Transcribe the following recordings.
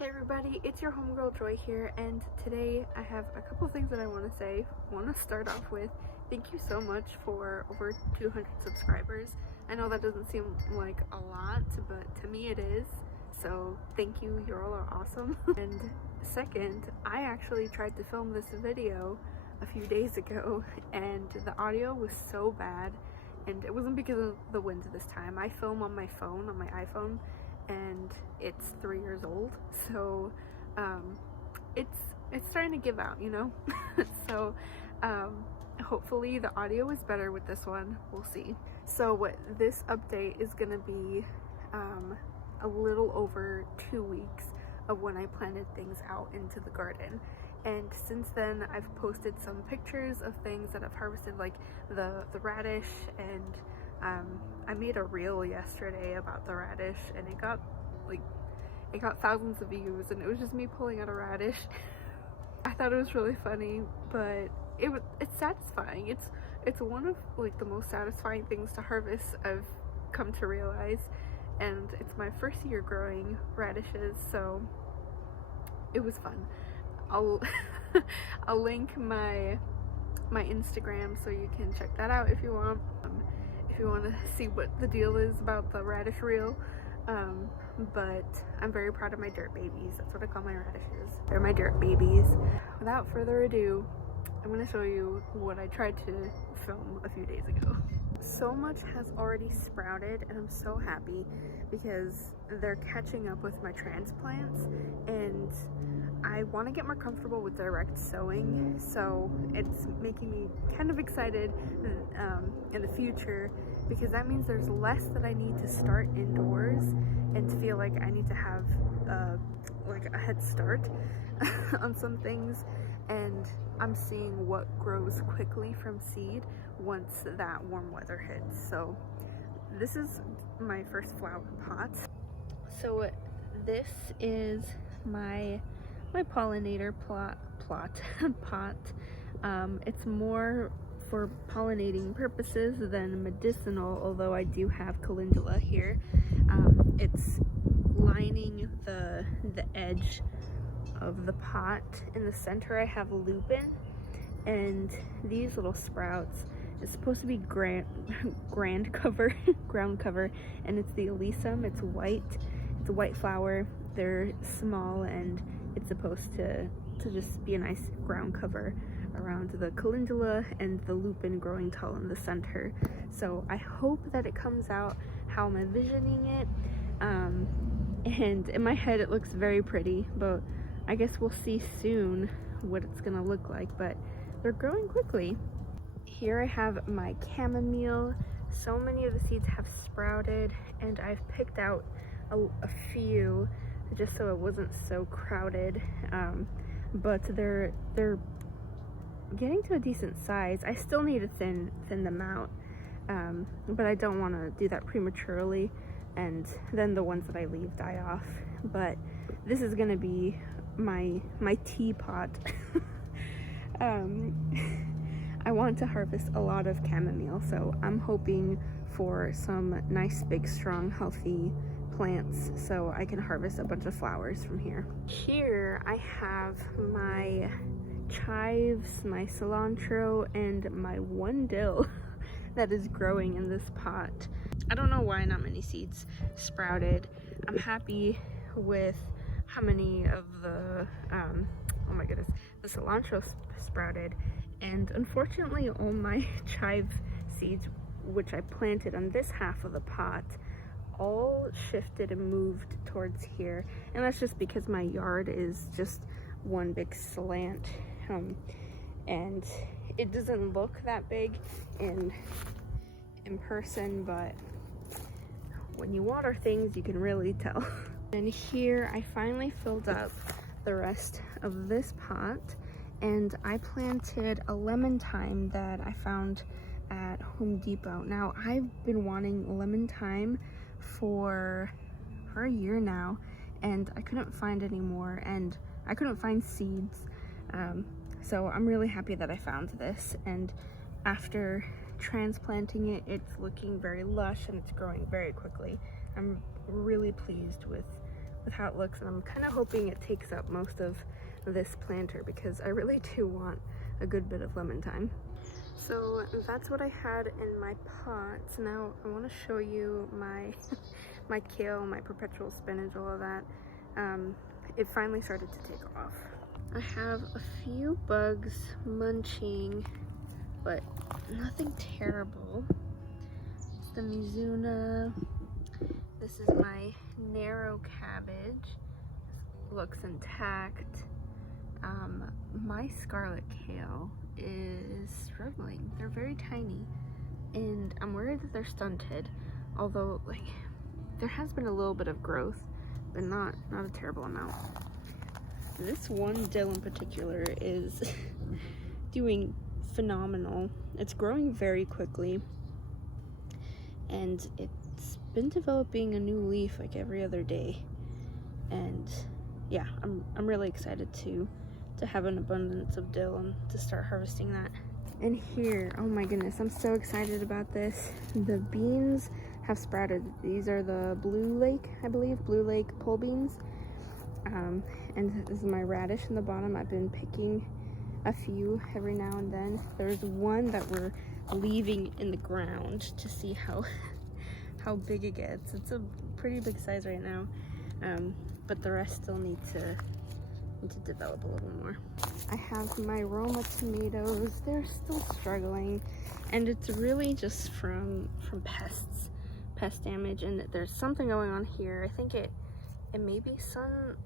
Hey everybody, it's your homegirl Joy here, and today I have a couple things that I want to say. I want to start off with thank you so much for over 200 subscribers. I know that doesn't seem like a lot, but to me it is. So thank you, you all are awesome. And second, I actually tried to film this video a few days ago and the audio was so bad, and it wasn't because of the wind this time. I film on my phone, on my iPhone, and it's 3 years old, so it's starting to give out, you know. So hopefully the audio is better with this one. We'll see. So what this update is gonna be a little over 2 weeks of when I planted things out into the garden, and since then I've posted some pictures of things that I've harvested, like the radish, and I made a reel yesterday about the radish, and it got thousands of views, and it was just me pulling out a radish. I thought it was really funny, but it's satisfying. It's one of like the most satisfying things to harvest, I've come to realize, and it's my first year growing radishes, so it was fun. I'll link my Instagram so you can check that out if you want. If you want to see what the deal is about the radish reel. But I'm very proud of my dirt babies. That's what I call my radishes. They're my dirt babies. Without further ado, I'm going to show you what I tried to film a few days ago. So much has already sprouted, and I'm so happy because they're catching up with my transplants, and I want to get more comfortable with direct sowing, so it's making me kind of excited in the future, because that means there's less that I need to start indoors and feel like I need to have like a head start on some things, and I'm seeing what grows quickly from seed once that warm weather hits. So this is my first flower pot. So this is my pollinator pot. It's more for pollinating purposes than medicinal, although I do have calendula here. It's lining the edge of the pot. In the center I have lupin, and these little sprouts, it's supposed to be ground cover, and it's the alyssum. It's a white flower. They're small, and it's supposed to just be a nice ground cover around the calendula and the lupin growing tall in the center. So I hope that it comes out how I'm envisioning it, and in my head it looks very pretty, but I guess we'll see soon what it's gonna look like. But they're growing quickly. Here I have my chamomile. So many of the seeds have sprouted, and I've picked out a few just so it wasn't so crowded, but they're getting to a decent size. I still need to thin them out, but I don't want to do that prematurely, and then the ones that I leave die off. But this is gonna be my teapot. I want to harvest a lot of chamomile, so I'm hoping for some nice, big, strong, healthy plants so I can harvest a bunch of flowers from here. Here I have my chives, my cilantro, and my one dill that is growing in this pot. I don't know why not many seeds sprouted. I'm happy with how many of the oh my goodness, the cilantro sprouted, and unfortunately all my chive seeds, which I planted on this half of the pot, all shifted and moved towards here, and that's just because my yard is just one big slant, and it doesn't look that big in person, but when you water things you can really tell. And here I finally filled up the rest of this pot, and I planted a lemon thyme that I found at Home Depot. Now I've been wanting lemon thyme for a year now, and I couldn't find any more, and I couldn't find seeds, so I'm really happy that I found this. And after transplanting it, it's looking very lush and it's growing very quickly. I'm really pleased with with how it looks, and I'm kind of hoping it takes up most of this planter because I really do want a good bit of lemon thyme. So that's what I had in my pots. Now I want to show you my my kale, my perpetual spinach, all of that. It finally started to take off. I have a few bugs munching, but nothing terrible. It's the Mizuna. This is my narrow cabbage. Looks intact. My scarlet kale is struggling. They're very tiny, and I'm worried that they're stunted. Although, like, there has been a little bit of growth, but not a terrible amount. This one dill in particular is doing phenomenal. It's growing very quickly, and it's been developing a new leaf like every other day. And yeah, I'm really excited to have an abundance of dill and to start harvesting that. And here, oh my goodness, I'm so excited about this. The beans have sprouted. These are the Blue Lake, I believe, Blue Lake pole beans. And this is my radish in the bottom. I've been picking a few every now and then. There's one that we're leaving in the ground to see how big it gets. It's a pretty big size right now, but the rest still need to develop a little more. I have my Roma tomatoes. They're still struggling, and it's really just from pest damage, and there's something going on here. I think it may be sun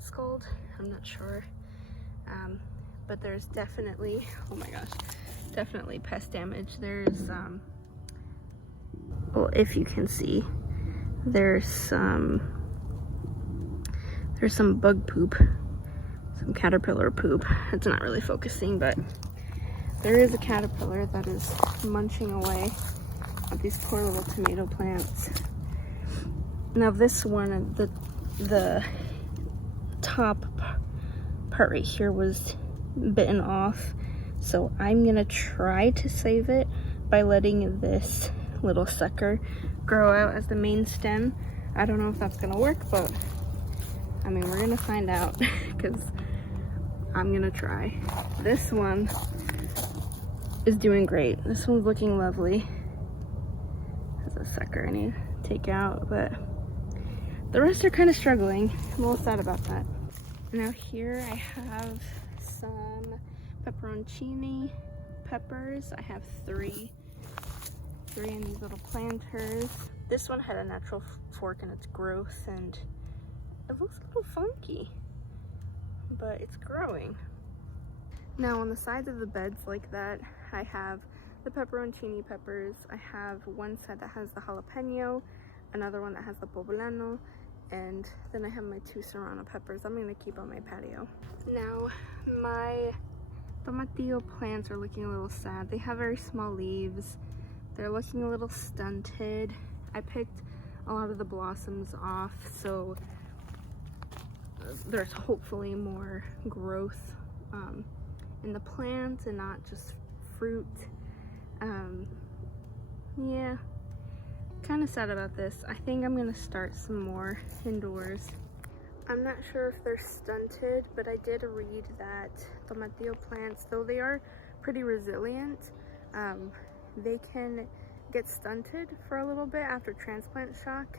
scald. I'm not sure, but there's definitely, oh my gosh, definitely pest damage. There's well, if you can see, there's some bug poop, some caterpillar poop. It's not really focusing, but there is a caterpillar that is munching away at these poor little tomato plants. Now this one, the top part right here was bitten off, so I'm gonna try to save it by letting this little sucker grow out as the main stem. I don't know if that's gonna work, but I mean, we're gonna find out because I'm gonna try. This one is doing great. This one's looking lovely. There's a sucker I need to take out, but the rest are kind of struggling. I'm a little sad about that. Now here I have some pepperoncini peppers. I have three in these little planters. This one had a natural fork in its growth, and it looks a little funky, but it's growing. Now on the sides of the beds like that, I have the pepperoncini peppers. I have one side that has the jalapeno, another one that has the poblano, and then I have my 2 serrano peppers I'm gonna keep on my patio. Now my tomatillo plants are looking a little sad. They have very small leaves. They're looking a little stunted. I picked a lot of the blossoms off, so there's hopefully more growth in the plants and not just fruit. Yeah, kind of sad about this. I think I'm gonna start some more indoors. I'm not sure if they're stunted, but I did read that tomatillo plants, though they are pretty resilient, they can get stunted for a little bit after transplant shock,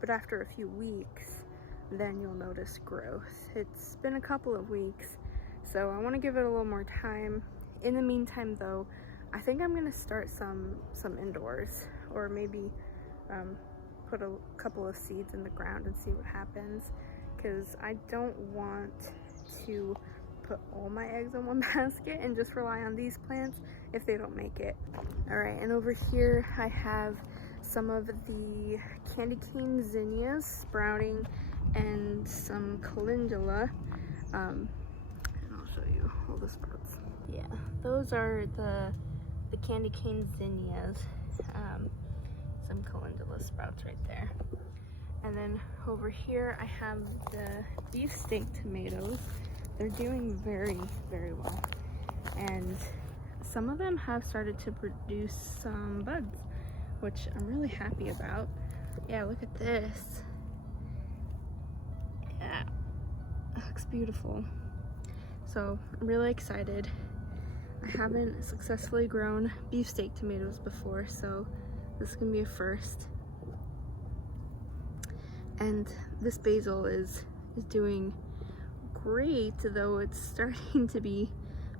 but after a few weeks, then you'll notice growth. It's been a couple of weeks, so I want to give it a little more time. In the meantime, though, I think I'm gonna start some indoors, or maybe put a couple of seeds in the ground and see what happens, because I don't want to put all my eggs in one basket and just rely on these plants if they don't make it. All right, and over here I have some of the candy cane zinnias sprouting and some calendula, and I'll show you all the sprouts. Yeah, those are the candy cane zinnias, some calendula sprouts right there. And then over here I have the beefsteak tomatoes. They're doing very, very well, and some of them have started to produce some buds, which I'm really happy about. Yeah, look at this. looks beautiful. So I'm really excited. I haven't successfully grown beefsteak tomatoes before, so this is gonna be a first. And this basil is doing great, though it's starting to be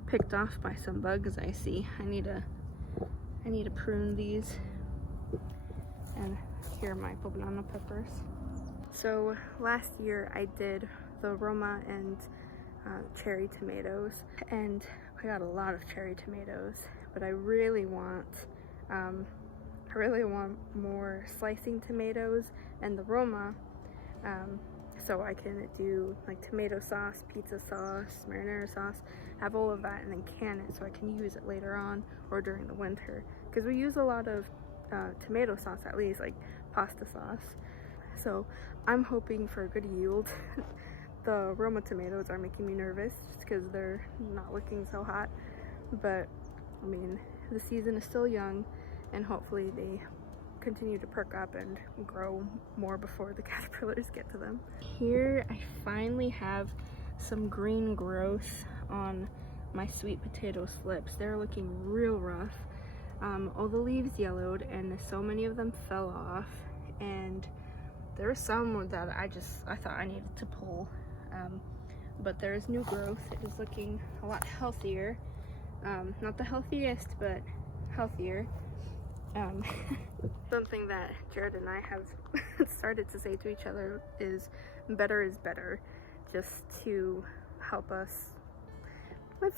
picked off by some bugs I see. I need to prune these. And here are my Poblano peppers. So last year I did the Roma and cherry tomatoes, and I got a lot of cherry tomatoes, but I really want more slicing tomatoes and the Roma, so I can do like tomato sauce, pizza sauce, marinara sauce, have all of that and then can it so I can use it later on or during the winter, because we use a lot of tomato sauce, at least like pasta sauce. So I'm hoping for a good yield. The Roma tomatoes are making me nervous just because they're not looking so hot, but I mean, the season is still young and hopefully they continue to perk up and grow more before the caterpillars get to them. Here I finally have some green growth on my sweet potato slips. They're looking real rough. All the leaves yellowed and so many of them fell off, and there were some that I thought I needed to pull, but there is new growth. It is looking a lot healthier. Not the healthiest, but healthier. Something that Jared and I have started to say to each other is better, just to help us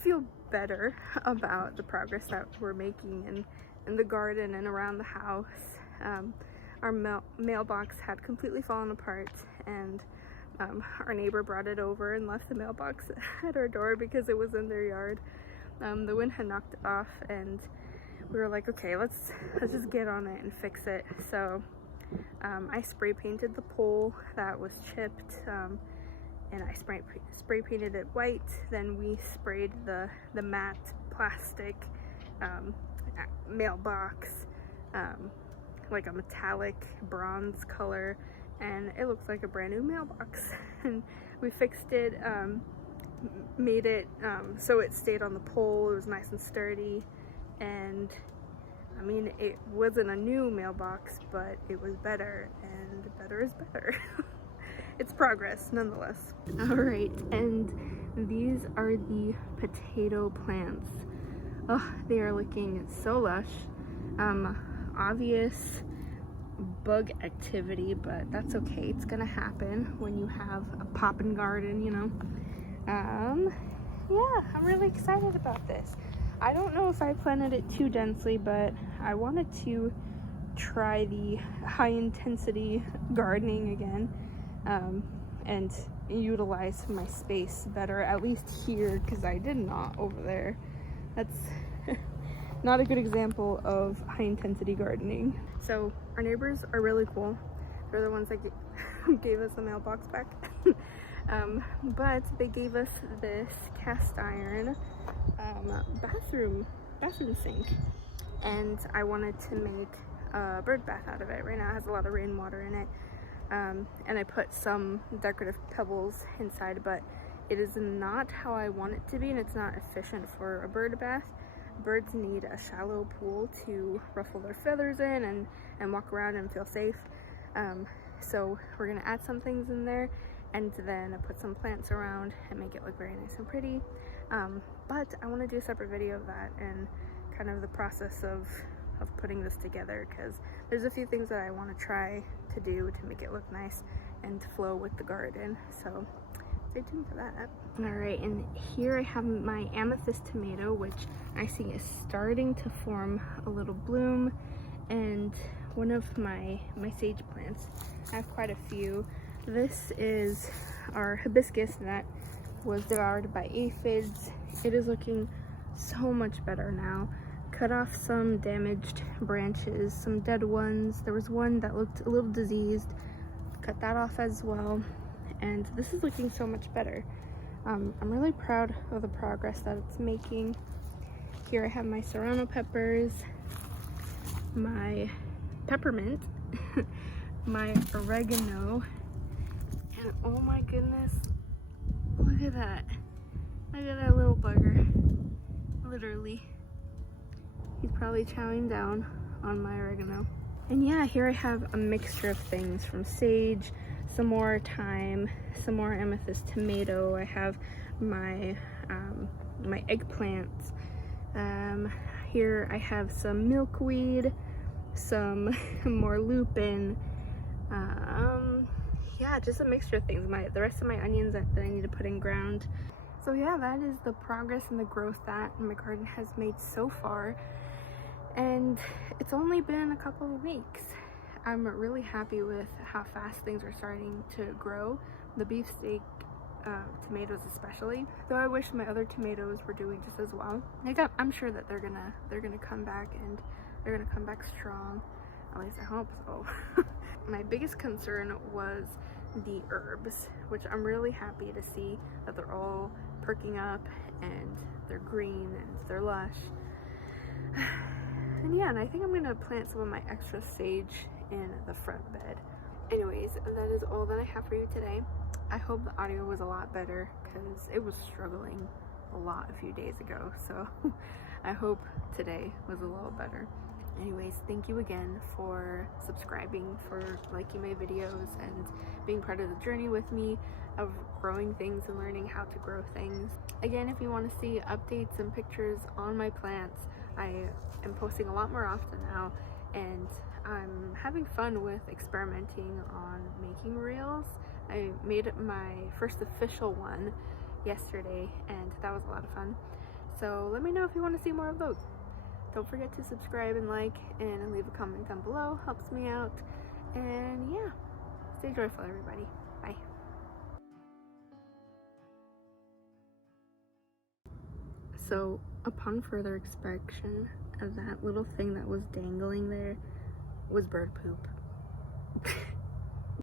feel better about the progress that we're making in the garden and around the house. Our mailbox had completely fallen apart, and our neighbor brought it over and left the mailbox at our door because it was in their yard. The wind had knocked it off, and we were like, okay, let's just get on it and fix it. So I spray painted the pole that was chipped, and I spray painted it white. Then we sprayed the matte plastic mailbox like a metallic bronze color, and it looks like a brand new mailbox. And we fixed it, made it so it stayed on the pole. It was nice and sturdy, and I mean, it wasn't a new mailbox, but it was better, and better is better. It's progress nonetheless. All right, and these are the potato plants. Oh, they are looking so lush. Obvious bug activity, but that's okay. It's gonna happen when you have a poppin' garden, you know. Yeah, I'm really excited about this. I don't know if I planted it too densely, but I wanted to try the high intensity gardening again, and utilize my space better, at least here, because I did not over there. That's not a good example of high intensity gardening. So our neighbors are really cool. They're the ones that gave us the mailbox back. But they gave us this cast iron bathroom sink, and I wanted to make a bird bath out of it. Right now it has a lot of rainwater in it, and I put some decorative pebbles inside, but it is not how I want it to be, and it's not efficient for a bird bath. Birds need a shallow pool to ruffle their feathers in and walk around and feel safe. So we're gonna add some things in there, and then put some plants around and make it look very nice and pretty. But I want to do a separate video of that and kind of the process of putting this together, because there's a few things that I want to try to do to make it look nice and to flow with the garden. So stay tuned for that. All right, and here I have my Amethyst Tomato, which I see is starting to form a little bloom, and one of my sage plants. I have quite a few. This is our hibiscus that was devoured by aphids. It is looking so much better now. Cut off some damaged branches, some dead ones. There was one that looked a little diseased. Cut that off as well. And this is looking so much better. I'm really proud of the progress that it's making. Here I have my serrano peppers, my peppermint, my oregano, and oh my goodness, look at that. Look at that little bugger. Literally. He's probably chowing down on my oregano. And yeah, here I have a mixture of things from sage, some more thyme, some more amethyst tomato. I have my my eggplants. Here I have some milkweed, some more lupin. Yeah, just a mixture of things. The rest of my onions that I need to put in ground. So yeah, that is the progress and the growth that my garden has made so far. And it's only been a couple of weeks. I'm really happy with how fast things are starting to grow. The beefsteak tomatoes especially. Though I wish my other tomatoes were doing just as well. I'm sure that they're gonna come back, and they're gonna come back strong. At least I hope so. My biggest concern was the herbs, which I'm really happy to see that they're all perking up and they're green and they're lush. And yeah, and I think I'm gonna plant some of my extra sage in the front bed. Anyways, that is all that I have for you today. I hope the audio was a lot better because it was struggling a lot a few days ago, so I hope today was a little better. Anyways, thank you again for subscribing, for liking my videos, and being part of the journey with me of growing things and learning how to grow things. Again, if you want to see updates and pictures on my plants, I am posting a lot more often now, and I'm having fun with experimenting on making reels. I made my first official one yesterday, and that was a lot of fun. So let me know if you want to see more of those. Don't forget to subscribe and like and leave a comment down below. Helps me out. And yeah, stay joyful, everybody. Bye. So upon further inspection, that little thing that was dangling there was bird poop.